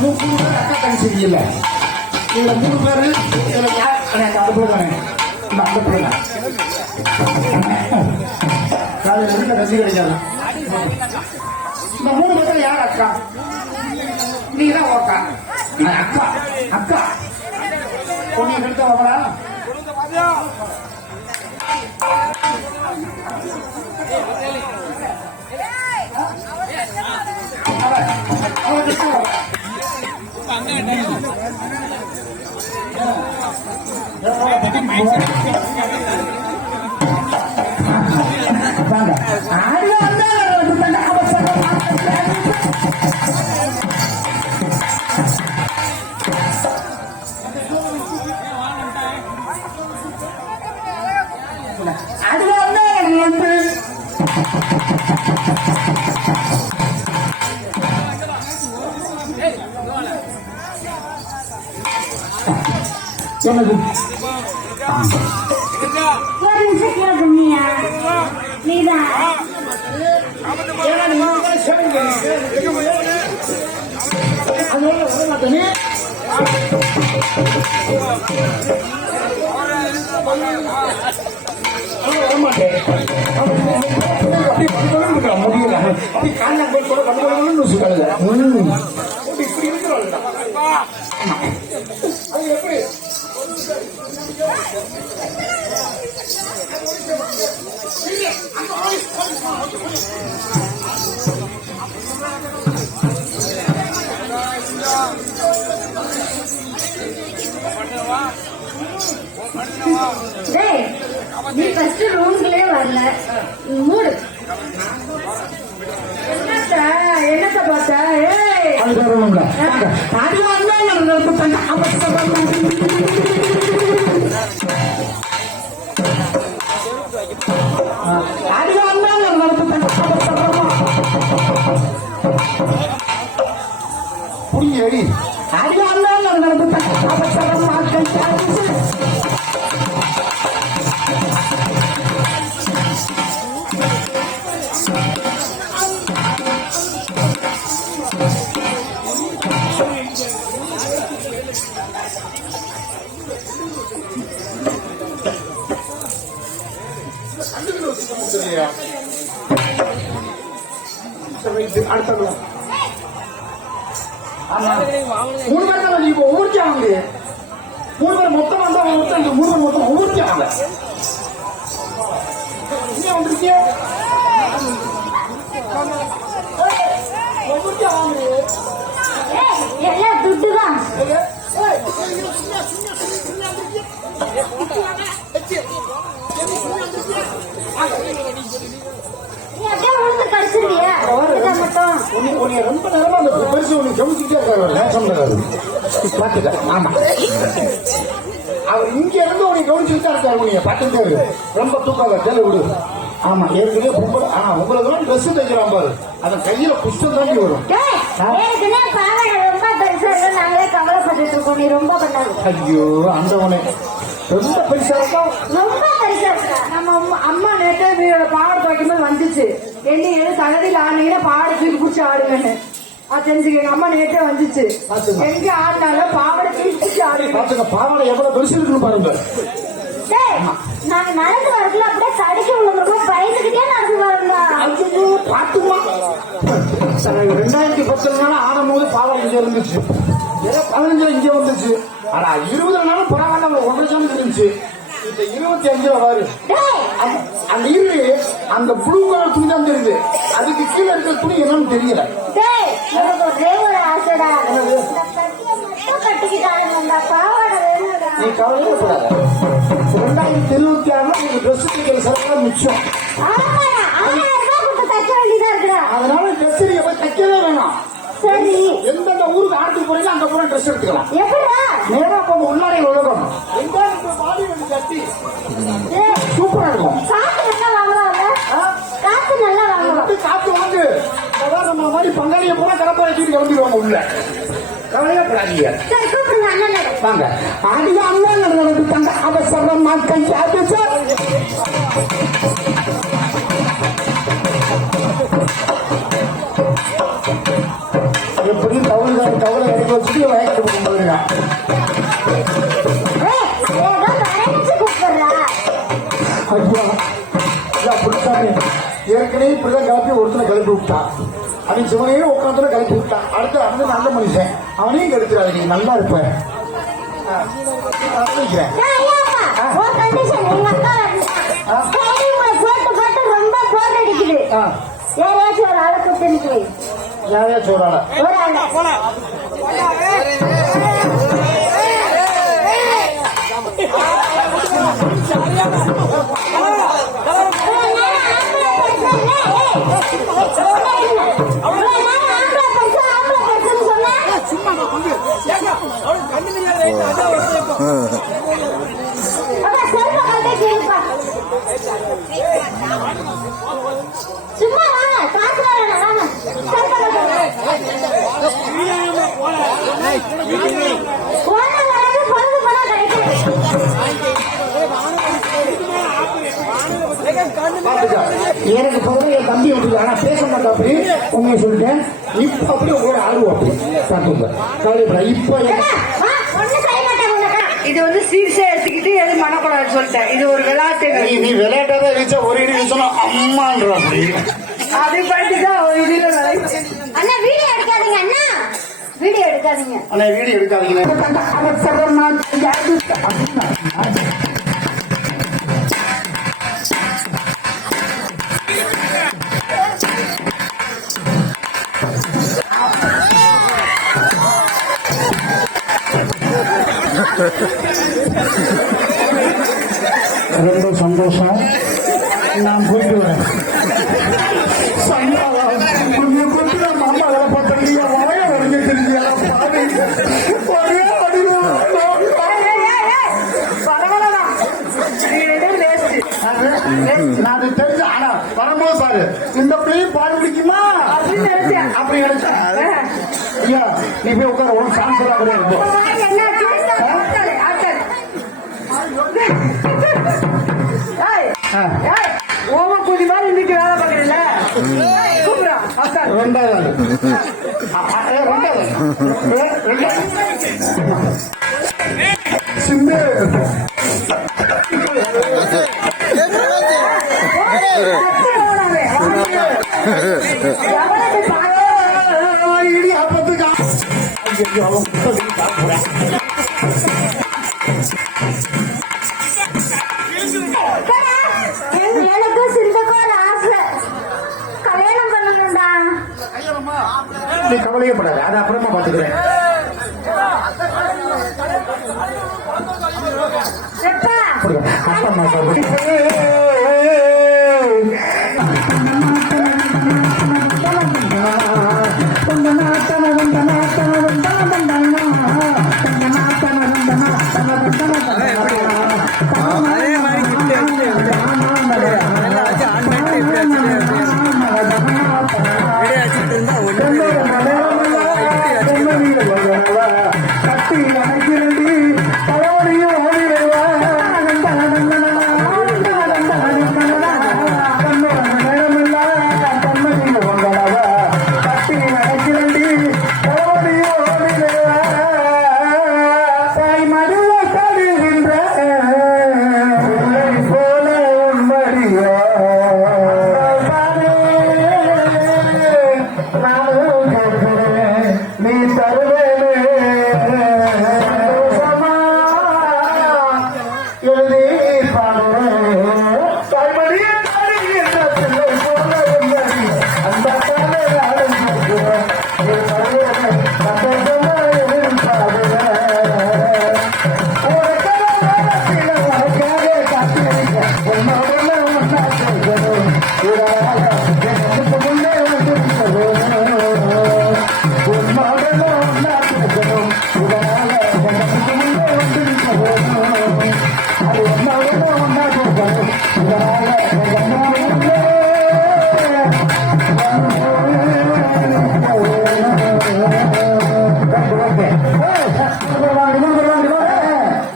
மூணு பேர் அக்கா தங்கச்சி இல்ல, இதுல 3 பேரு அது போதானே அந்த பிள்ளை காலையில் ரசி கிடைக்காது. இந்த 3 பேர் யார் அக்கா? நீ தான் அக்கா. அக்கா அக்கா பொண்ணு எடுத்து வாங்கடா. ஒரு நிமிஷம் கேட்குமியா நீதான் முடியல அப்படி காலைல போய் கூட இப்படி இருக்கிறோம். அது எப்படி நீ ஃபர்ஸ்ட் ரூம்குள்ளே வரல, மூடு. என்னத்த பார்த்த? புரியுது அடுத்த 3 பேர் தான் இப்போ ஒவ்வொருத்தி ஆகுது. 3 பேர் மொத்தம் வந்தா ஒருத்தர் 3 பேர் மொத்தம் ஒவ்வொருத்தி ஆகல. இங்கே வந்துருக்கீங்க ஒவ்வொருத்தி ஆகுது. எல்லாம் துட்டுதான். ரொம்ப நேரமா அந்த பெருசு உனக்கு கவனிச்சுட்டே இருக்காரு. ஆமா அவர் இங்க இருந்து உனக்கு கவனிச்சுட்டு தான் இருக்காரு. உனக்கு பார்த்துட்டே ரொம்ப தூக்காத தெரியல விடு. ஆமா ஏற்கனவே பொம்பளை. உங்களுக்கு ட்ரெஸ் தைக்கிறான் பாரு, அதன் கையில புஷ்டம் தாண்டி வரும். ஐயோ அந்த உனே ரொம்ப பெருசா இருக்கா, ரொம்ப பெருசா இருக்கா. நம்ம அம்மா நேற்று பாவாடை பாக்கும்போது வந்துச்சு, என்ன தகுதியில் ஆனீங்கன்னா பாவாடை தூக்கி பிடிச்சி ஆடுங்கன்னு. தெரிஞ்சுக்க அம்மா நேற்றே வந்துச்சு. எங்க ஆடினாலும் பாவாடை தூக்கி பிடிச்சி ஆடுங்க. பாத்துங்க பாவாடை எவ்வளவு பெருசு இருக்குன்னு பாருங்க. நாங்க நடந்து வரல, அப்படியே கடைக்கு உள்ளவங்க பயந்துக்கிட்டே நடந்து வரல. பாத்துமா 2010 ஆடும் போது பாவாடை இங்க இருந்துச்சு, 15 இங்க வந்துச்சு. ஆனா 20 நாளும் பரவாயில்ல, 1.5 சாமி இருந்துச்சு. இந்த 25 வாரு அந்த இரு அந்த ப்ளூ கலர் துணி தான் தெரியுது, அதுக்கு கீழே இருக்கிற துணி என்னன்னு தெரியல. நீ கவலைப்படாத, 2026 நீங்க ட்ரெஸ் தைக்கிற சரக்கு மிச்சம். அதனால ட்ரெஸ் நீங்க போய் தைக்கவே வேணாம். சரி, எந்தெந்த ஊருக்கு ஆட்டுக்கு போறீங்க அங்க போற ட்ரெஸ் எடுத்துக்கலாம். நேரா போக உள்ளாரை உலகம் எங்க பாடி வந்து கட்டி சூப்பரா இருக்கும். காத்து வாங்கு, நம்ம மாதிரி பங்காளிய போனா கடப்பாறை தூக்கி கிளம்பிடுவாங்க உள்ள. கவலையப்படாதீங்க, வாங்க. அதிக அண்ணன் நடந்துட்டாங்க அவசரமா கையாது சார். எப்படி தவளை எடுக்க வச்சுட்டு வயக்கு போயிருக்கா. ஐயா அப்படித்தானே ஏற்கனவே இப்படிதான் கிளப்பி ஒருத்தனை கிளப்பி விட்டான். அவன் சிவனையே உட்காந்துல கிளப்பி விட்டான். அடுத்து அந்த நல்ல மனுஷன் அவனையும் கெடுத்துறாரு. நீ நல்லா இருப்ப. யாராச்சும் ஒரு ஆளை கூப்பிட்டு யாரையாச்சும் ஒரு ஆளா சும்மா எனக்கு பிறகு என் தம்பி வந்து ஆனா பேச மாட்டா. அப்படி உண்மையை சொல்லிட்டேன். இப்ப அப்படி உங்களோட ஆடுவோம். அப்படி கவலைப்பட. இப்ப இது வந்து சீரியஸா எடுத்துக்கிட்டு எது மனக்கூடாது சொல்லிட்டேன். இது ஒரு விளையாட்டு. நீ விளையாட்டாதான் இருந்துச்சா ஒரு இடி சொன்னா அம்மான்ற அப்படி அதை பார்த்துதான் ஒரு இதுல அண்ணா வீடியோ எடுக்காதீங்க. அண்ணா வீடியோ எடுக்காதீங்க. அண்ணா வீடியோ எடுக்காதீங்க. ரொம்ப சந்தோஷம். நான் போயிட்டு வரேன். மாமா வேலை பார்த்தீங்க வாய வரைஞ்சு தெரிஞ்சு ஒரே நான் தெரிஞ்ச ஆனா வரும்போது பாரு இந்த பிள்ளையும் பால் குடிக்குமா அப்படி நினைச்சேன். ஐயா நீ போய் உட்கார உனக்கு சான்ஸ் கூட இருக்கும். ஓமக்குடி மாதிரி இன்னைக்கு வேலை பார்க்கறீங்களா? ரெண்டாவது சிந்து இடி ஆபத்துக்கா எனக்கு சிந்தக்கும் ஒரு ஆசை. கல்யாணம் பண்ணணும்டா. நீ கவலையப்படாது. அது அப்புறமா பாத்துக்கிறேன். அப்பா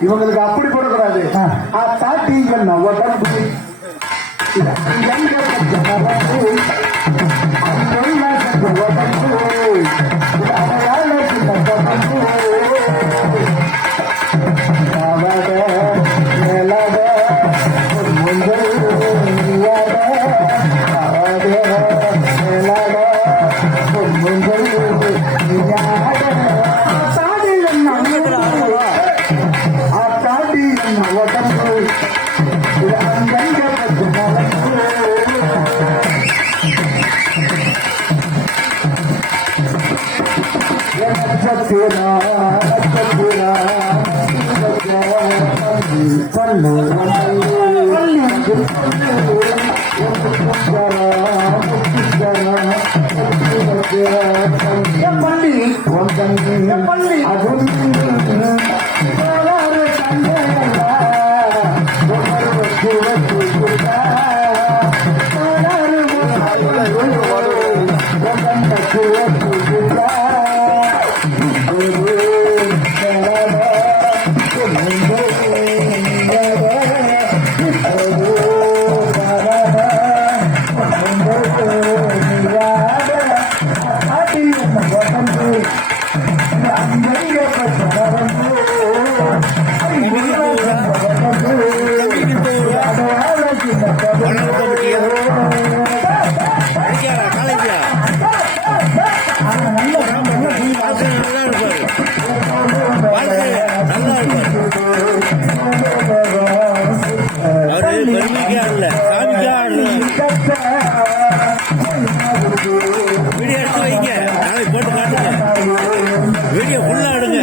இவங்களுக்கு அப்படி போடக்கூடாது. தாட்டிங்கன்னா உடம்பு உடம்பு வீடியோ ஃபுல்லா எடுங்க.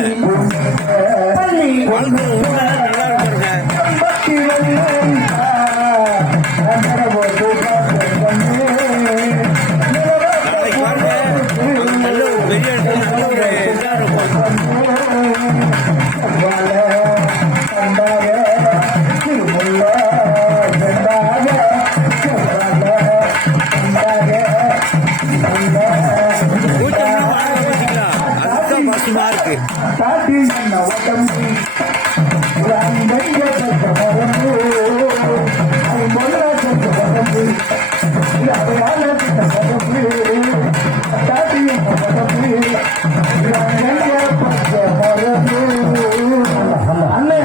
அண்ணே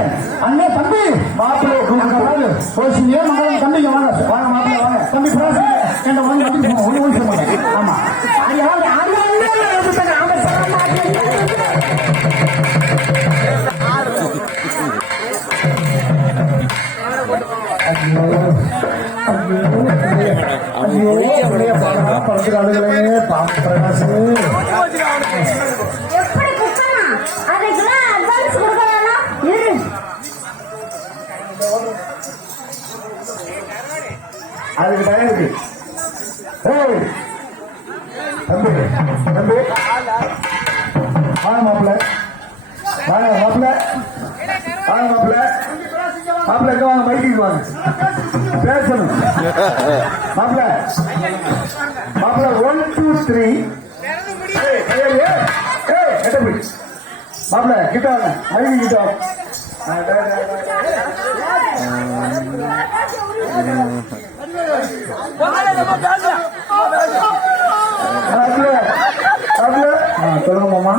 அண்ணே தம்பி மாப்பிள்ளை தம்பிங்க வாங்க வாங்க மாப்பிள்ளை வாங்க தம்பி என்ற வாங்க ஒன்று சொல்ல மாட்டேன். ஆமா பழசுகளே பிரகாசு அதுக்கு பயம் இருக்கு. தம்பி தம்பி வாங்க மாப்பிள்ள வாங்க மாப்பிள்ள வாங்க மாப்பிள்ள மாப்பிள்ள எங்க வாங்க பைக்கு வாங்க பேசணும் மாப்பிள்ள மாப்பிள்ள 1 2 3 மாப்பிள்ள கிட்ட வாங்க மைக்கு கிட்ட வாங்க. சொல்லுங்க மாமா.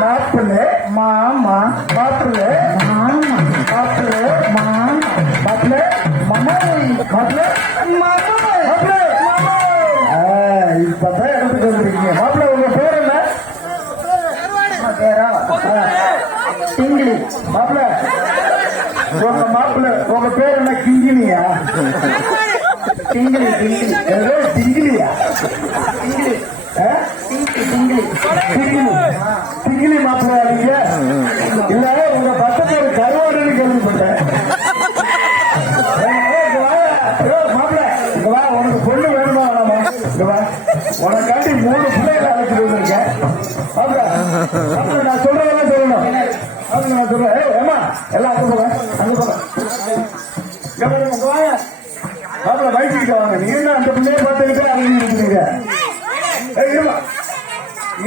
மாப்பிள்ளை மாமா மாப்பிள்ளை மாமா மாப்பிள்ளை மாமா மாப்பிள்ளை மாமா மாப்பிள்ளை மாப்பிள்ளை இப்பதான் இடத்துக்கு வந்துருக்கீங்க. மாப்பிள்ளை உங்க பேர் என்ன? பேரா கிங்கிலி. மாப்பிள்ளை உங்க மாப்பிள்ளை உங்க பேர் என்ன? கிங்கிலியா? கிங்கிலி கிங்கிலி ஏதோ கிங்கிலியா? கிங்கிலி சிங்கிலி மாப்பிள்ளை நீங்க இல்ல உங்க பக்கத்து ஒரு கருவாடுன்னு கேள்விப்பட்டேன். மாப்பிள்ளை இங்க வா, உனக்கு பொண்ணு வேணுமா வேணாமா? இங்க வா, உனக்காண்டி 3 பிள்ளைகளை அழைச்சிட்டு வந்திருக்கேன். மாப்பிள்ளை நான் சொல்றதெல்லாம் சொல்லணும். நான் சொல்றேன் ஏமா எல்லாம் அங்க போங்க அங்க போங்க. மாப்பிள்ளை பைக்கிட்ட வாங்க. நீங்க அந்த பிள்ளைய பார்த்துக்கிட்டே அழைச்சிட்டு இருக்கீங்க. இருமா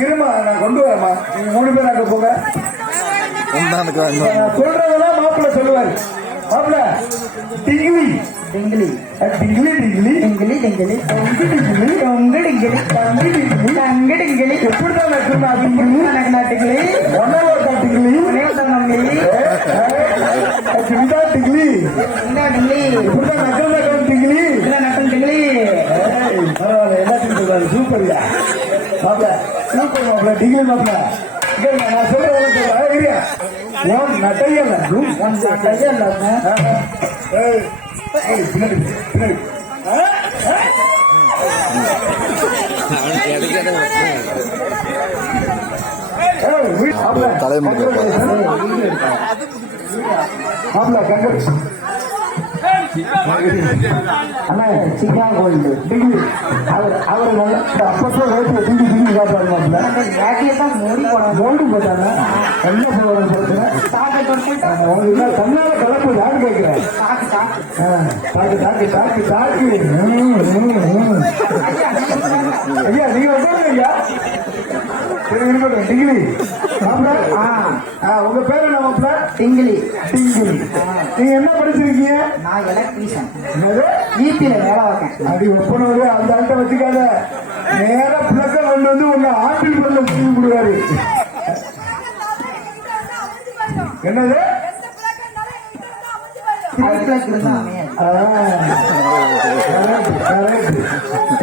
இருமா நான் கொண்டு வரமா. நீங்க 3 பேர் அங்க போங்க. நான் சொல்றதெல்லாம் மாப்பிள்ள சொல்லுவாரு. மாப்பிள்ள டிங்கிலி டிங்கிலி டிங்கிலி டிங்கிலி டிங்கிலி டிங்கிலி டொங்கு டிங்கிலி டொங்கு டிங்கிலி டங்கு டிங்கிலி டங்கு டிங்கிலி எப்படிதான் நடக்கும்? அது நாட்டுங்களே ஒன்னாவது டிங்கிலி நம்பி சிந்தா டிங்கிலி இந்த டிங்கிலி இப்படிதான் நக்கல் நக்கல் டிங்கிலி இல்ல நக்கல் டிங்கிலி. பரவாயில்ல எல்லாத்தையும் சொல்றாரு. சூப்பர்யா மாப்பிள்ள சூப்பர் மாப்பிள்ள டிங்கிலி மாப்பிள்ள. நான் சொல்றேன் நட்டையல்ல பின்னாடி பின்னாடி அண்ணா சிக்கா கோல்டு டிகிரி அவர் அப்பப்போ ரோட்டில் திண்டி திண்டி காப்பாரு தான் மோடி போட்டாங்க என்ன சொல்லுவாங்க உங்களுக்கு தன்னால கலப்பு யாரு கேட்கிறேன் தாக்கு தாக்கு தாக்கு தாக்கு ஐயா நீங்க ஐயா டிகிரி உங்க பேரு என்ன மாப்பிள்ள? டிங்கிலி. டிங்கிலி. நீங்க என்ன படிச்சிருக்கீங்க? நான் எலக்ட்ரீஷியன். ஈபியில வேலை வைக்கேன். அப்படி ஒப்பனோடு அந்த ஆட்டை வச்சுக்காத. நேர பிளக்க கொண்டு வந்து உங்க ஆப்பிள் பல்ல தூக்கி கொடுக்காரு. என்னது?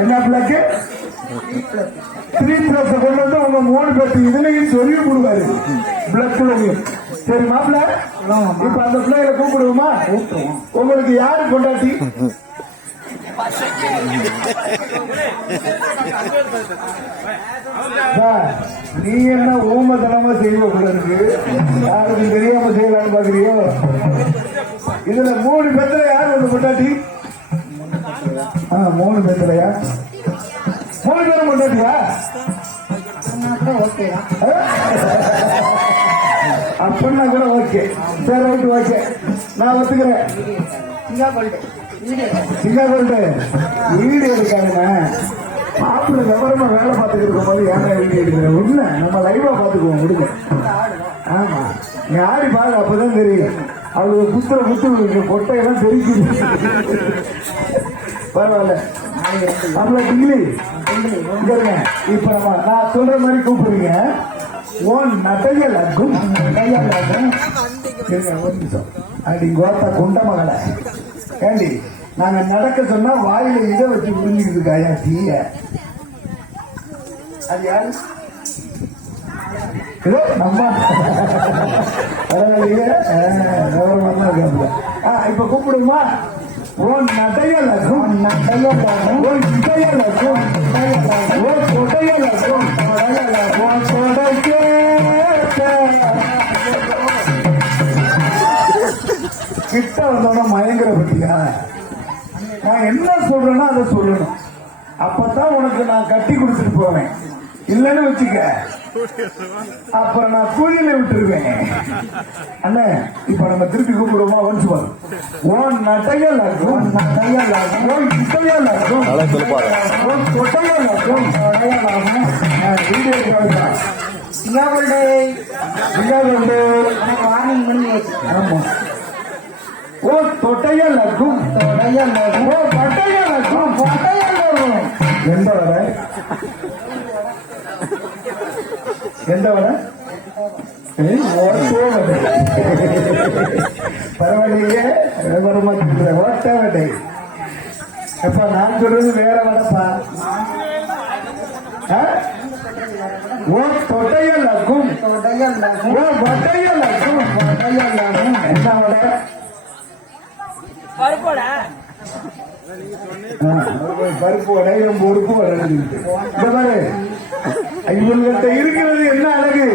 என்ன பிளக்கு? 3+ கொண்டு வந்து உங்க 3 பேருக்கு இதுலையும் சொல்லி கொடுக்காரு. பிளக்லையும். சரி மாப்பிள்ள, இப்ப அந்த பிள்ளைகளை கூப்பிடுவோமா? உங்களுக்கு யாரு கொண்டாட்டி? நீ என்ன ஊமத்தனமா செய்வ இருக்கு, யாருக்கு தெரியாம செய்யலான்னு பாக்குறியோ? இதுல 3 பேத்துல யாரு ஒண்ணு கொண்டாட்டி? 3 பேத்துலயா? 3 பேரும் கொண்டாட்டியா? அப்படின்னா கூட ஓகே. சரி ரைட் ஓகே, நான் ஒத்துக்கிறேன். சிங்காகோல்டு வீடு எடுக்காதுங்க. மாப்பிள்ள விவரமா வேலை பார்த்துட்டு இருக்கும் போது ஏன்னா வீடு எடுக்கிறேன். உண்மை நம்ம லைவா பாத்துக்குவோம் விடுங்க. ஆமா நீ ஆடி பாரு, அப்பதான் தெரியும். அவளுக்கு குத்துற குத்து கொட்டையெல்லாம் தெரிக்குது. பரவாயில்ல. நம்மள டிங்கிலி இப்ப நம்ம நான் சொல்ற மாதிரி கூப்பிடுறீங்க. ஓன் நட்டையல் அக்கும் நட்டையல் அக்கும் ஒரு நிமிஷம் அப்படி கோத்தா குண்ட மகளை ஏண்டி நாங்க நடக்க சொன்னா வாயில இதை வச்சு புரிஞ்சுக்கிட்டு இருக்காயா தீய? அது யாரு? நம்ம இப்ப கூப்பிடுமா? ஓன் நட்டையல் அக்கும் நட்டையல் ஓன் இடையல் அக்கும் ஓன் கொடையல் அக்கும் கிட்ட வந்தோட மயங்கிற பத்தியா? நான் என்ன சொல்றேன்னா அதை சொல்லணும். அப்பதான் உனக்கு நான் கட்டி கொடுத்துட்டு போவேன். இல்லன்னு வச்சுக்க அப்புறம் நான் கூலியில விட்டுருவேன். அண்ணே இப்ப நம்ம திருப்பி கூப்பிடுவோமா? ஒன்ஸ் பாரு. ஓன் நட்டையல் அக்கும் நட்டையல் அக்கும் ஓன் இடையல் அக்கும் ஓன் கொட்டையல் அக்கும் வீடியோ வார்னிங் பண்ணி. ஆமா. ஓ தொட்டையல் அக்கும் தொடையல் ஓ பட்டையல் அக்கும் பட்டையல். எந்த வர? எந்த வர? பரவாயில்லையே விவரமா ஓட்ட வடை. எப்ப நான் சொல்றது வேற வடப்பா. ஓ தொட்டையல் அக்கும் தொடையல் ஓ பட்டையல் அக்கும் பட்டையல் அக்கும். என்ன வட? பருப்பு வடை நம்ம உறுப்பு வளர்ந்து இவங்கள்ட்ட இருக்கிறது என்ன அழகு?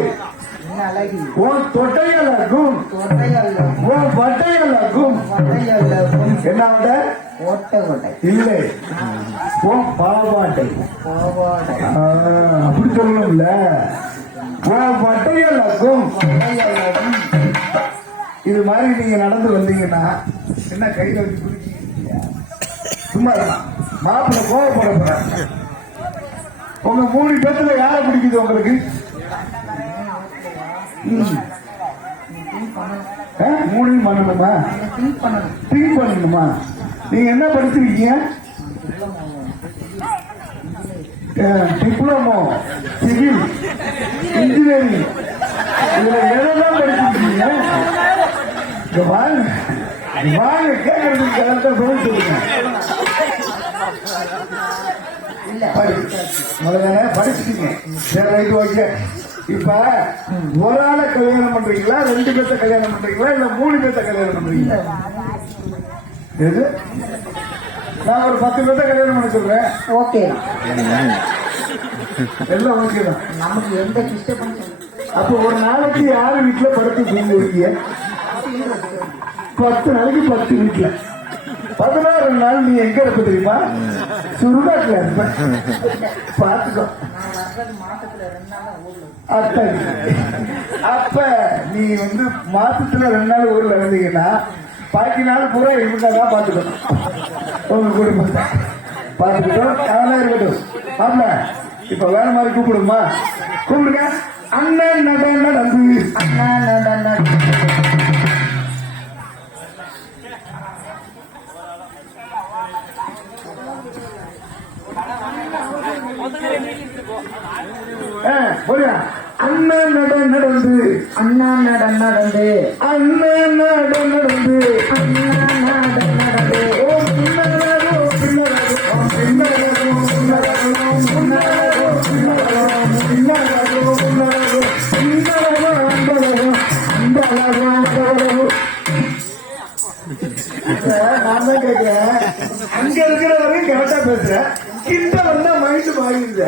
ஓ தொட்டையல் அக்கும் ஓ பட்டையல் அக்கும். என்ன வட? இல்லை ஓ பாவாட்டை. அப்படி சொல்லணும்ல. ஓ பட்டையல் அக்கும். இது மாதிரி நீங்க நடந்து வந்தீங்கன்னா என்ன கையில வச்சு குடிக்கீங்க? சும்மா மாப்பிள்ள கோவப்பட போறாங்க. உங்க 3 பேத்துல யார பிடிக்குது உங்களுக்கு? 3 பண்ணணுமா? திங்க் பண்ணணுமா? நீங்க என்ன படிச்சிருக்கீங்க? Diploma civil engineering. இதுல எதெல்லாம் படிச்சிருக்கீங்க? வாங்க வாங்க கேட்கறதுக்கு கரெக்டா பதில் சொல்லுங்க. முதல்ல படிச்சுட்டீங்க. சரி ரைட் ஓகே. இப்ப ஒரு ஆளை கல்யாணம் பண்றீங்களா, 2 பேர்த்த கல்யாணம் பண்றீங்களா, இல்ல 3 பேர்த்த கல்யாணம் பண்றீங்களா? எது நான் ஒரு 10 பேர்த்த கல்யாணம் பண்ண சொல்றேன். ஓகே எல்லாம் ஓகே தான். நமக்கு எந்த டிஸ்டர்பன்ஸ் அப்ப ஒரு நாளைக்கு 6 வீட்டுல படுத்து தூங்குவீங்க? 10 நாளைக்கு 10 வீட்டுல 16 நாள் நீ எங்க இருப்ப தெரியுமா? சுடுகாட்டுல இருப்ப. பாத்துக்கோ. அப்ப நீ வந்து மாசத்துல 2 நாள் ஊர்ல இருந்தீங்கன்னா பாக்கி நாள் பூரா இருந்தாதான் பாத்துக்கணும். உங்க குடும்பத்தை பாத்துக்கிட்டோம். அதெல்லாம் இருக்கட்டும். மாப்பிள்ள இப்ப வேற மாதிரி கூப்பிடுமா? கூப்பிடுங்க. அண்ணன் நட நடந்து போறியா? அண்ணன் நட நடந்து அண்ணா நட நடந்து அண்ணன் நட நடந்து அண்ணா நட நடந்து ஓ பின்னரோ பின்னரோ பின்னரோ பின்னரோ பின்னரோ பின்னரோ பின்னரோ நான் தான் கேட்கிறேன். அங்க இருக்கிற வரையும் கரெக்டா பேசுறேன். கிட்ட வந்தா மைண்ட் மாறிடுத.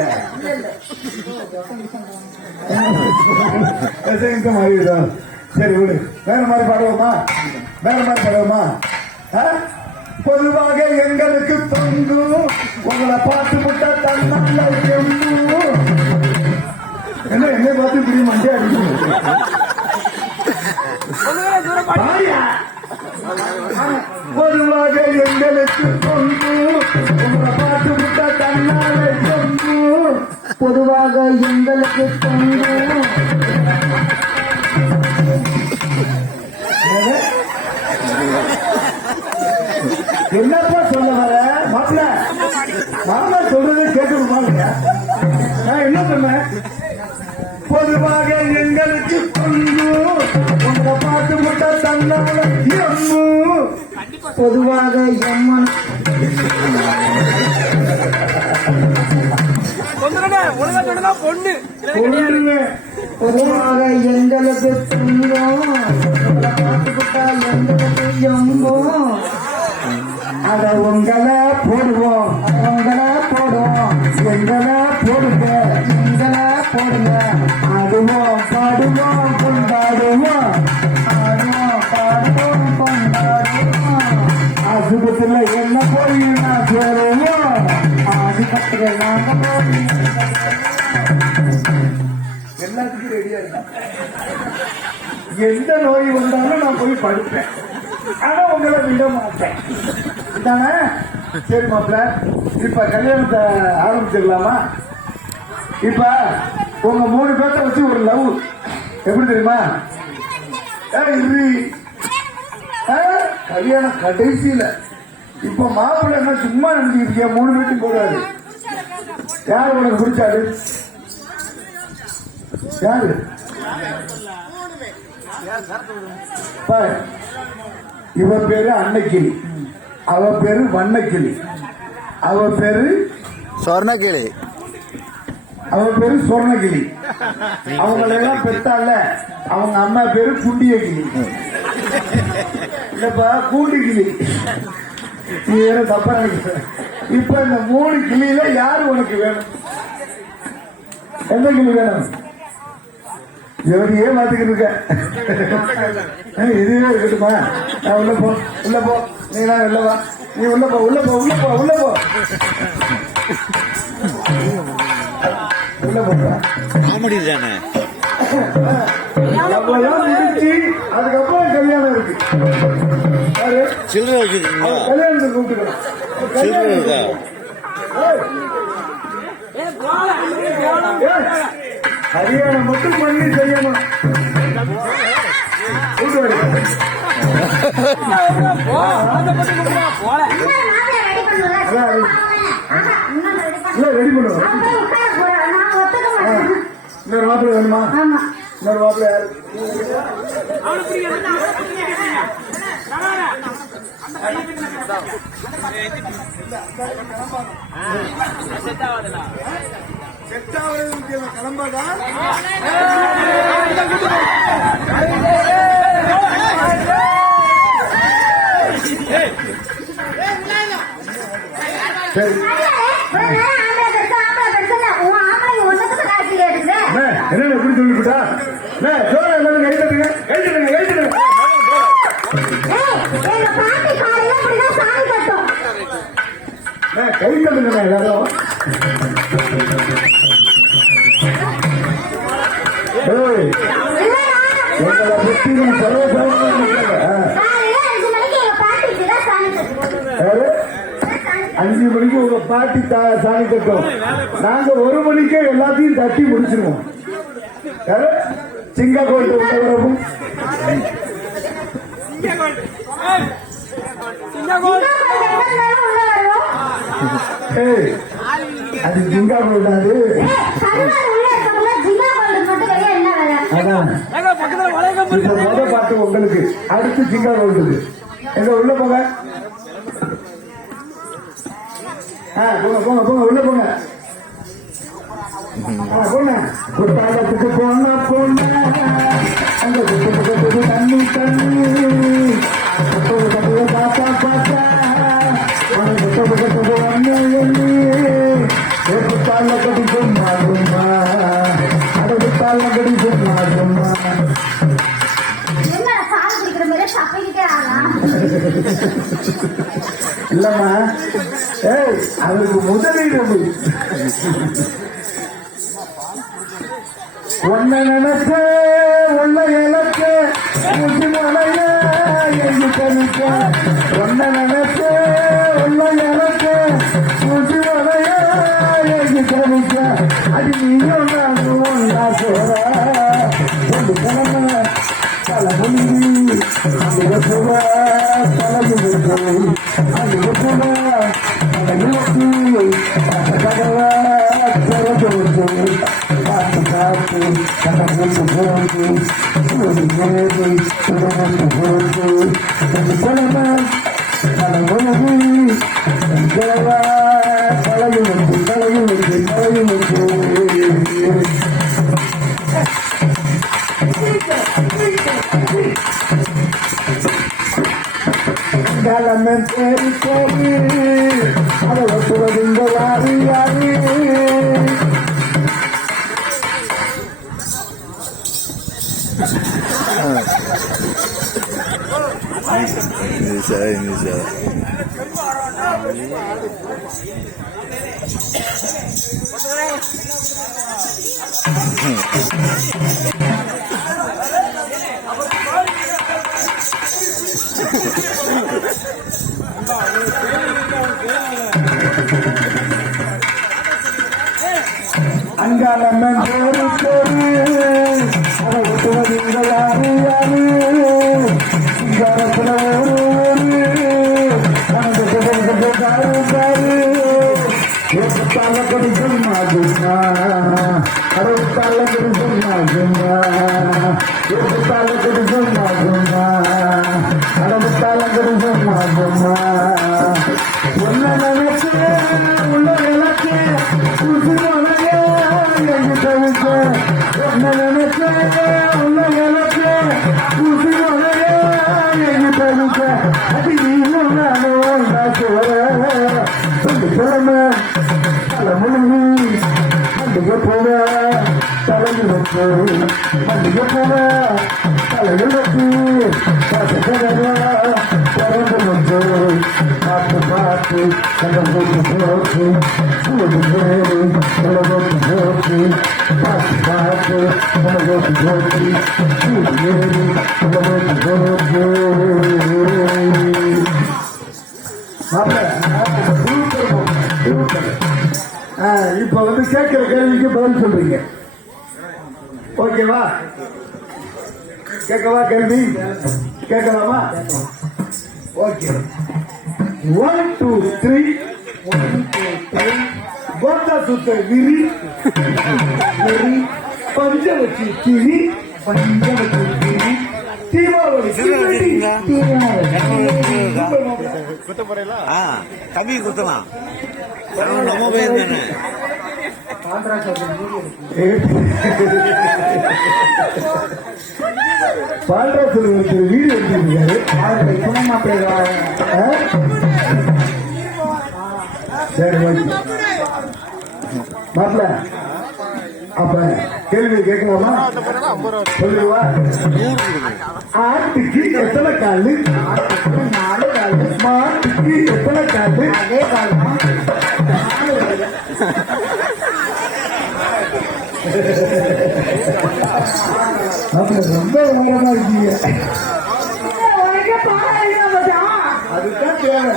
மாறிடுதா? சரி விடு. வேற மாதிரி பாடுவோமா? வேற மாதிரி பாடுவோமா? பொதுவாக எங்களுக்கு தொங்கு உங்களை பார்த்து விட்டா தன்னால என்ன என்ன பார்த்து இப்படி மண்டே அடிக்கணும். பொதுவாக எங்களுக்கு தொங்கு உங்களை பார்த்து விட்டா தன்னால தொங்கு. பொதுவாக எங்களுக்கு தொங்கு என்னப்பா சொல்ல வர? மாப்பிள்ள மாமா சொல்றதை கேட்டுருமா இல்லையா? நான் என்ன சொன்னேன்? பொதுவாக எங்களுக்கு தொங்கு உங்களை பார்த்து விட்டா தன்னால எம்மு. பொதுவாக எம்மன் பொண்ணு பொதுவாக எங்களுக்கு துன்பம் எங்களுக்கு எம்பும் அத உங்களை போடுவோம் உங்களை போடுவோம் எங்களை போடுங்க எங்களை போடுங்க ஆடுவோம் பாடுவோம் கொண்டாடுவோம் ஆடுவோம் பாடுவோம் கொண்டாடுவோம் ஆசுபத்திரில என்ன போய் நான் சேருவோம். ஆதிபத்திரிகள் நாங்கள் போய் எல்லாத்துக்கும் ரெடியா இருக்கேன். எந்த நோய் வந்தாலும் நான் போய் படுப்பேன். ஆனா உங்களை விட மாட்டேன். தானே? சரி மாப்பிள்ள இப்ப கல்யாணத்தை ஆரம்பிச்சிடலாமா? இப்ப உங்க 3 பேர்த்த வச்சு ஒரு லவ் எப்படி தெரியுமா? கல்யாணம் கடைசியில இப்ப மாப்பிள்ள என்ன சும்மா நினைச்சுக்கிட்டு 3 பேர்த்தையும் போடுவாரு. யாரு உனக்கு பிடிச்சாரு? யாரு? இவ பேரு அன்னக்கிளி, அவ பேரு வண்ணக்கிளி, அவ பேரு சொர்ணக்கிளி, அவ பேரு சொர்ணகிளி. அவங்களெல்லாம் பெத்தால அவங்க அம்மா பேரு குண்டிய கிளி. இல்லப்பா கூண்டி கிளி. நீ வேற தப்பா நினைக்கிற. இப்ப இந்த 3 கிளியில யாரு உனக்கு வேணும்? எந்த கிளி வேணும்? எவரையே மாத்திக்கிட்டு இருக்க. இதுவே இருக்கட்டுமா? நான் உள்ள போ, உள்ள போ. நீ நான் உள்ள வா. நீ உள்ள போ, உள்ள போ, உள்ள போ, உள்ள போ, உள்ள போ. காமெடி தானே. அதுக்கப்புறம் கல்யாணம் இருக்கு. சில்லறை வச்சுக்கீங்களா? கல்யாணத்துக்கு கூப்பிட்டுக்கலாம். சில்லறை இருக்கா? கல்யாணம் மட்டும் பண்ணி செய்யணும். ரெடி பண்ணுவோம். இன்னொரு மாப்பிள்ளை வேணுமா? இன்னொரு மாப்பிள்ளை யாரு? கிளம்பாதா? சரி என்ன எப்படி சொல்லிவிட்டா எல்லாரும் கை தட்டுங்க கை தட்டுங்க கை தட்டுங்க கை தட்டுங்க எல்லாரும் உங்களை பற்றி அஞ்சு மணிக்கு உங்க பாட்டி சாணி கட்டும் நாங்க 1 மணிக்கே எல்லாத்தையும் தட்டி முடிச்சிருவோம் சிங்கா கோயில் உள்ளவரவும் அது சிங்கா கோயில் அது முத பாட்டு உங்களுக்கு அடுத்து சிங்கா கோயில் எங்க உள்ள போங்க போங்க போங்க உள்ள போங்க போங்க குத்தாலத்துக்கு போன போன அங்க குத்து தண்ணி தண்ணி பாத்தா பாத்தா குத்தால கடிக்கும் மாறுமா அட குத்தால கடிக்கும் மாறுமா இல்லம்மா அவருக்கு முதலீடு ஒன்ன நினைச்ச உள்ள இலக்க முதுமலைய எங்கு கணிக்க ஒன்ன நினைச்ச உள்ள இலக்க முதுமலைய எங்கு கணிக்க அது நீயும் நானும் ஒன்னா சோற ஒரு கிழமை தலைமுடி அந்த சுவ தலைமுடி அந்த சுவ தலைமுடி கதவா திறந்து பார்த்து பார்த்து கடந்து போது நேரை தொடர்ந்து போது கிழமை தலைமுடி கிழவா தலைமுடி தலைமுடி தலைமுடி தேடி தேடி அதை ஒட்டுவதுங்க யாரு யாரு அங்கால தேடி தேடி அதை ஒட்டுவதுங்க யாரு யாரு சிங்காரத்துல கடிக்கும் மாதுமா அறுத்தால கடிக்கும் மாதுமா எடுத்தால கடிக்கும் மாதுமா அடத்தால கடிக்கும் மாதுமா ஒன்ன நினைச்சு உள்ள விளக்கு உசுமலைய என்று கவிக்க ஒன்ன நினைச்சு உள்ள விளக்கு உசுமலைய என்று கவிக்க அது நீயும் நானும் கிழமை தலைமுடி மல்லிகை போல தலையில் வச்சு மல்லிகை போல தலையில் வச்சு திறந்து வந்து பார்த்து பார்த்து கடவுளுக்கு போச்சு சூடு பேரு கடவுளுக்கு போச்சு பார்த்து பார்த்து கடவுளுக்கு போச்சு சூடு பேரு கடவுளுக்கு போச்சு இப்ப வந்து கேட்கிற கேள்விக்கு பதில் சொல்றீங்க ஓகேவா கேட்கவா கேள்வி கேட்கலாமா ஓகே 1 2 3 கோத்தா சுத்த விரி விரி பஞ்சவச்சி கிரி பஞ்சவச்சி கிரி தீபாவளி தம்பி குத்தலாம் நம்ம பேர் தானே பாண்டராசல் ஒருத்தர் வீடு எடுத்துருக்காரு. சரி ஓகே மாப்பிள்ள, அப்ப கேள்வி கேட்கலாமா? சொல்லுவா. ஆட்டுக்கு எத்தனை காலு? 4 காலு. மாட்டுக்கு எத்தனை காலு? அதே காலு. ரொம்ப உயரமா இருக்கீங்க. அதுதான் தேவை,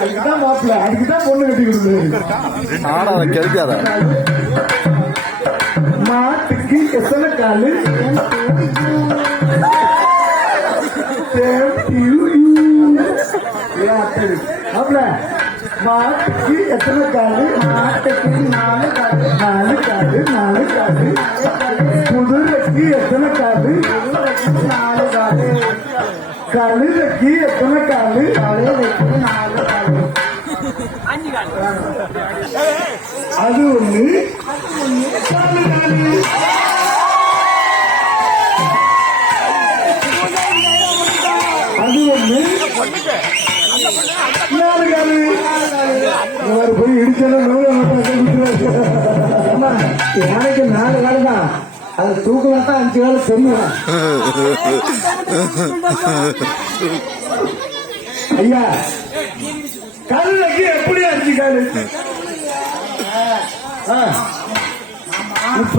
அதுக்குதான் மாப்பிள்ள, அதுக்குதான் பொண்ணு கட்டி கொடுக்குறது. ஆடாத கெடுக்காத. மாட்டுக்கு எத்தனை காலு? மாப்பிள்ள, மாட்டுக்கு எத்தனை காலு? மாட்டுக்கு 4 காலு. 4 காலு. 4 காலு. குதிரைக்கு எத்தனை காலு? 4 காலு. கழுதைக்கு எத்தனை காலு? கழுதைக்கு 4 காலு. அது ஒண்ணு. அது ஒண்ணு. 4 காலு. போய் இடிச்சாலும் எனக்கு 4 காலு தான். அது தூக்கலாம் தான் 5 காலம் தெரியும். ஐயா, கல்லுக்கு எப்படி 5 காலு? இப்ப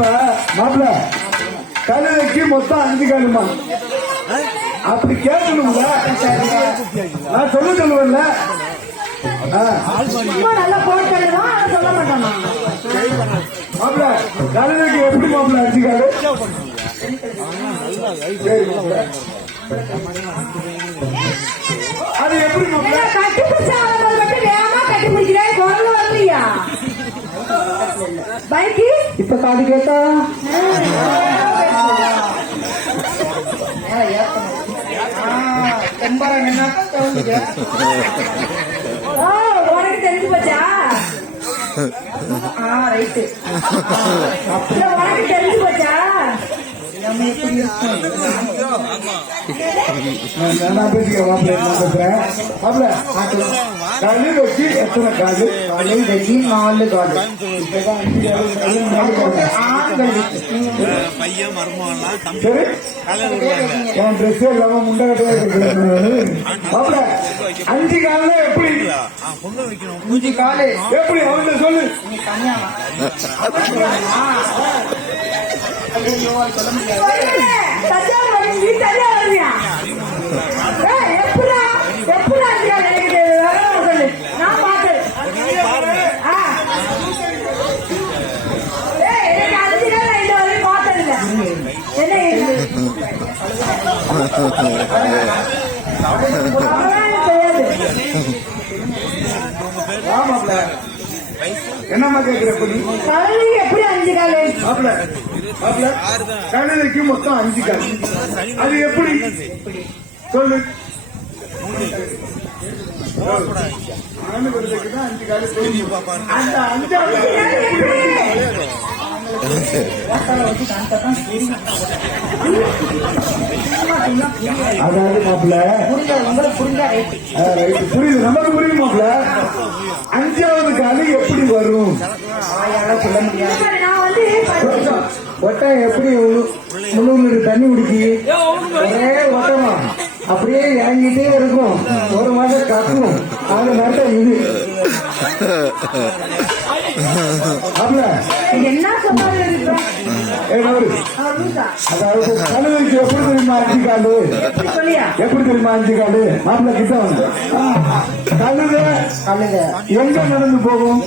மாப்பிள்ள, கல்லுக்கு மொத்தம் 5 காலுமா? அப்படி கேட்கணும்ல, நான் சொல்லுவேன்ல. நல்லா போட்டு சொல்ல மாட்டோம். மாப்பிள்ள, கல்லுக்கு எப்படி மாப்பிள்ள 5 காலு? அது எப்படி மாப்பிள்ள? கட்டி பிடிச்சா மட்டும் வேகமா கட்டி பிடிக்கிறேன். குரல் வரலையா பைக்கு? இப்ப காது கேட்டா உனக்கு தெரிஞ்சு போச்சா? ரைட்டு. உனக்கு தெரிஞ்சு போச்சா? நான் பேசுகிறேன் மாப்பிள்ள, நான் பேசுறேன். மாப்பிள்ள, கழுதைக்கு எத்தனை காலு? கழுதைக்கு 4 காலு. சரி, என் ட்ரெஸ் இல்லாம முண்டை மாப்பிள்ள, 5 கால எப்படி? 5 காலு எப்படி? அவங்க சொல்லு. நான் பாக்குறேன். என்னம்மா கேட்கிற? எப்படி 5 காலு? கழுதைக்கு மொத்தம் 5 காலு. அது எப்படி சொல்லு? ஆணுகளுக்கு தான் 5 காலு. அந்த 5 அதாவது மாப்பிள்ள, புரியுது, நமக்கு புரியும் மாப்பிள்ள. 5வது காலு எப்படி வரும்? சொல்ல முடியாது. ஒட்டம் எப்படி 300 லிட்டர் தண்ணி குடிக்கி ஒரே ஒட்டமா அப்படியே இறங்கிட்டே இருக்கும். ஒரு மாதம் கட்டணும். அது மாதிரி இது. என்ன சொன்னாரு? அதாவது கழுதைக்கு எப்படி தெரியுமா 5 காலு? எப்படி தெரியுமா 5 காலு? மாப்பிள்ள கிட்ட வந்து கழுதை எங்க நடந்து போகும்?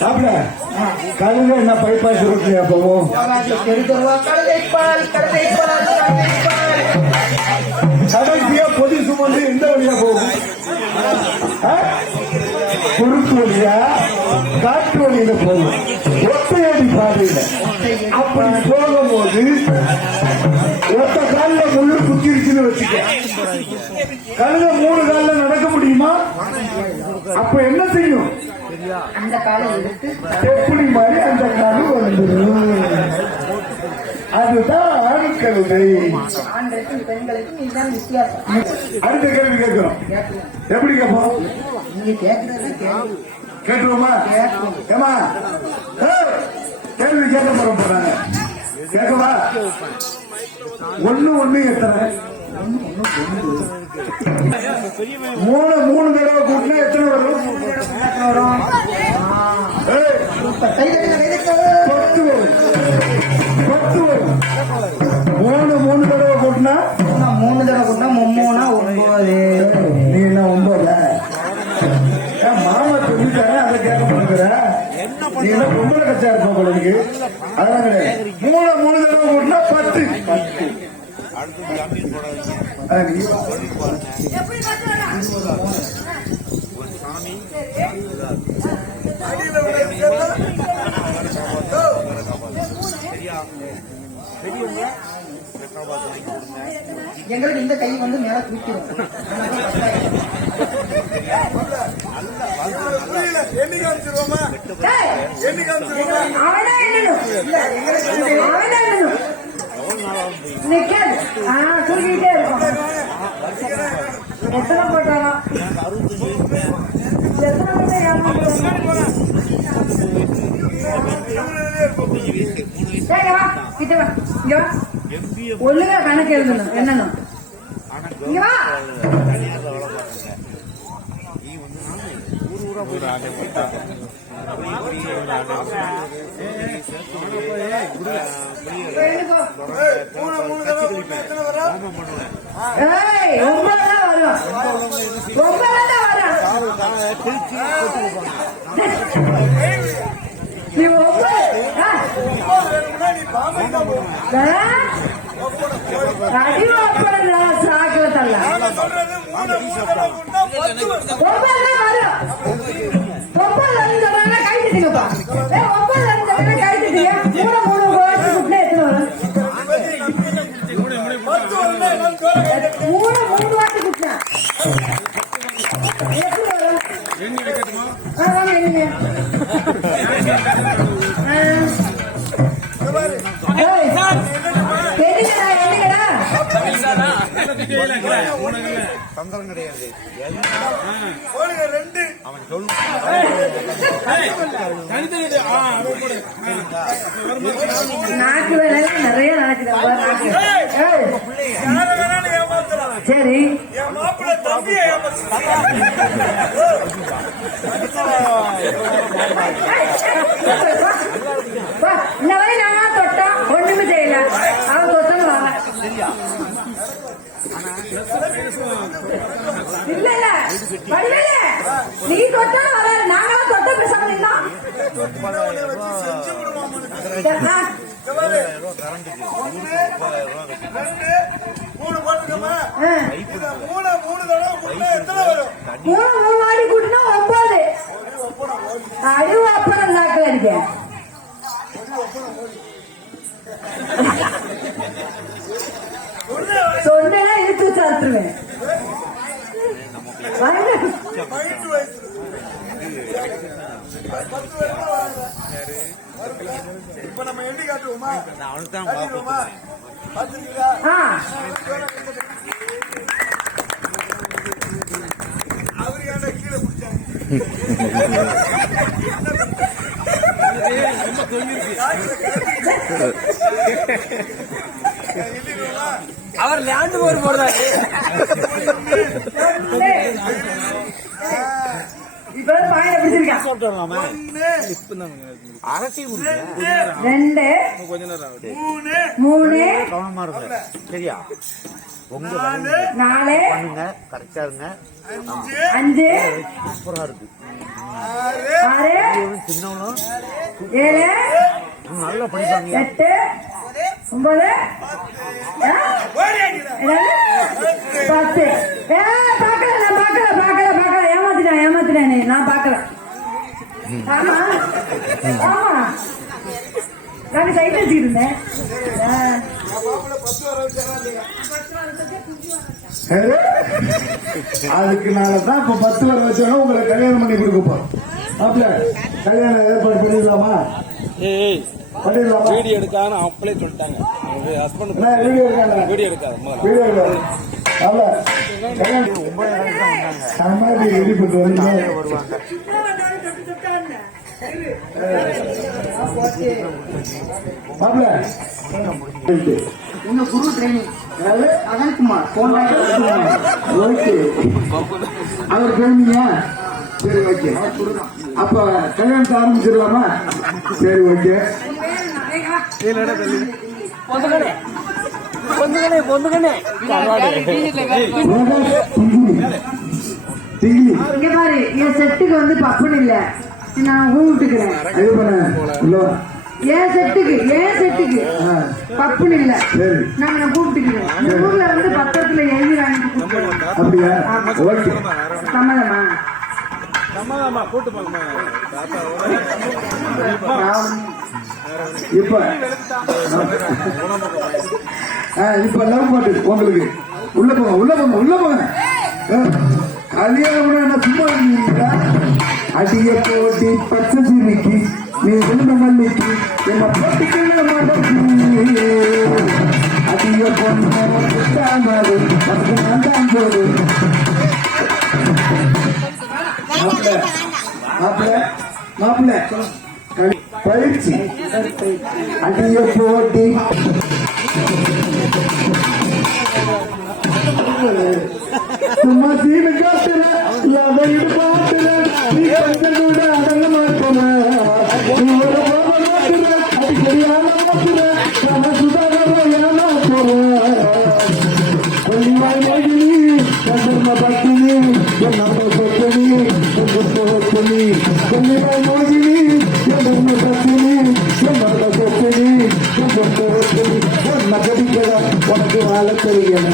மாப்பிள்ள, கழுதை என்ன பைபாஸ் ரோட்லயா போவோம்? கடைசியா பொதி சுமந்து எந்த வழியா போகும்? குறுக்கு வழியா, காற்று வழியில போகும். ஒத்தையடி பாதையில அப்படி போகும்போது ஒத்த காலில் முள்ளு குத்திருச்சுன்னு வச்சுக்க, கழுத 3 காலில் நடக்க முடியுமா? அப்ப என்ன செய்யும்? அந்த காலம் இருக்கு. எப்படி மாதிரி அந்த காலம் வந்துடும். அதுதான் ஆண்களுடைய ஆண்களுக்கும் பெண்களுக்கும் இதுதான் வித்தியாசம். அடுத்த கேள்வி கேட்கிறோம். எப்படி கேட்போம்? நீங்க கேட்கறது கேட்டுருவோமா? ஏமா கேள்வி கேட்க போறாங்க. கேட்கவா? ஒண்ணு எத்தனை? மூணு தடவை கூட்டினா எத்தனை வரும்? ஏய், 10 வரும். 10 வரும். மூணு தடவை கூட்டினா 3 தடவை கூட்டினா 9. நீ என்ன 9? மாமா சொல்லிட்டாரு, அதை கேட்க மாட்டேங்கிற. நீ என்ன பொம்பளை கச்சா இருப்ப போல இருக்கு. அதான் கிடையாது. மூணு தடவை கூட்டினா 10. எங்களுக்கு இந்த கை வந்து மேல தூக்கிடும். தூக்கிட்டே இருக்கும். எத்தனை போட்டாரா? எத்தனை போட்டா ஒழுங்கா கணக்கு எழுதணும். என்னன்னு இங்க வா. ஏய், 9 தான் வரும். 9 தான் வரும். நீ 9 அடிவாப்பட சாக்கில தள்ள 9 தான் வரும். 9 அறிஞ்சவங்க கை தட்டிங்கப்பா. 9 அறிஞ்சவங்க கை தட்டிங்க. 3 கோடி குட்டினா எத்தனை வரும்? 3 வாட்டி குட்டினா எத்தனை வரும்? நாக்கு வேலை நிறைய நடக்குது. சரி, இந்த வரை நாங்க தொட்டா ஒண்ணுமே செய்யல. அவன் தொட்டன்னு வாங்க. இல்ல இல்ல வடிவேல, நீ தொட்டா வர. நாங்களாம் தொட்ட பேசாம நின்னா மூணு வாடி கூட்டினா 9. அடிவு அப்புறம் சாக்கில் அடிக்க. சொன்னா இழுத்து சாத்துருவேன். இப்ப நம்ம எழுதி காட்டுவோமா? அவரு கீழே அவர் லேண்ட் போர் போடுறாரு. இப்ப பாயிண்ட் பிடிச்சிருக்கேன். 2 3 கவனமா இருங்க. சரியா? உங்க 4 கரெக்டா இருங்க. 5 சூப்பரா இருக்கு. 6 சின்னவனும் 7 நல்லா படிப்பாங்க. 8 9 10. பாக்கல ஏமாத்தினேன் நான் பாக்கல. ஆமா ஆமா, நான் சைட் வச்சுக்கிட்டு இருந்தேன். அதுக்குனாலதான் இப்ப 10 வரை வச்சோன்னா உங்களை கல்யாணம் பண்ணி கொடுக்க போறோம். மாப்பிள்ள கல்யாணம் ஏற்பாடு பண்ணிடலாமா? ஏய் பண்ணிடலாமா? வீடியோ எடுக்கான்னு அப்பளே சொல்லிட்டாங்க ஹஸ்பண்ட் என்ன வீடியோ இருக்காங்க? வீடியோ எடுக்காது முதல்ல. வீடியோ இருக்காங்க. மாப்பிள்ள கல்யாணம் 9 நாளைக்கு தான் வந்தாங்க. சமாதி ரெடி பண்ணிட்டு வரீங்க. வருவாங்க. மாப்பிள்ள உங்க குரு ட்ரைனிங் அனல்குமார் ஓகே அவர் கேளுங்க. சரி ஓகே. அப்ப கல்யாணத்தை ஆரம்பிச்சிடலாமா? சரி ஓகே. பொந்துகனே டிகிரி இங்க பாரு என் செட்டுக்கு வந்து பப்புன்னு இல்ல நான் கூப்பிட்டுக்கிறேன் இது பண்ண இல்ல. என் செட்டுக்கு பப்புன்னு இல்ல சரி நான் கூப்பிட்டுக்கிறேன் இந்த ஊர்ல வந்து பத்திரத்துல எழுதி வாங்கிட்டு கூப்பிடுறேன். அப்படியா? ஓகே. சம்மதமா? சமாதாமா கூட்டு போங்கம்மா இப்ப இப்ப லவ் பாட்டு உங்களுக்கு உள்ள போங்க உள்ள போங்க உள்ள போங்க. கல்யாணம் என்ன சும்மா இருக்கீங்களா? அடிய போட்டி பச்சை சீனிக்கு நீ விழுந்த மல்லிக்கு என்ன போட்டிக்கல மடக்கு அடிய பொண்ணு நான் போடு மாப்பிள்ள பயிற்சி அடிய போட்டி சும்மா சீனு காட்டுற லதையிடு பாட்டுற நீ கொஞ்சம் கூட அடங்க மாட்டுற நீ ஒரு போக மாட்டுற அடிக்கடி ஆன மாட்டுற நம்ம சுதாகர ஏனா போற கொல்லிவாய் மகிழி கந்தர்ம பட்டினி என் நம்ம சொத்தனி சொத்தனி கொல்லிவாய் மோகினி என் நம்ம பட்டினி என் நம்ம சொத்தனி என் சொத்தனி உன்னை கடிக்கிற உனக்கு வாழ தெரியல.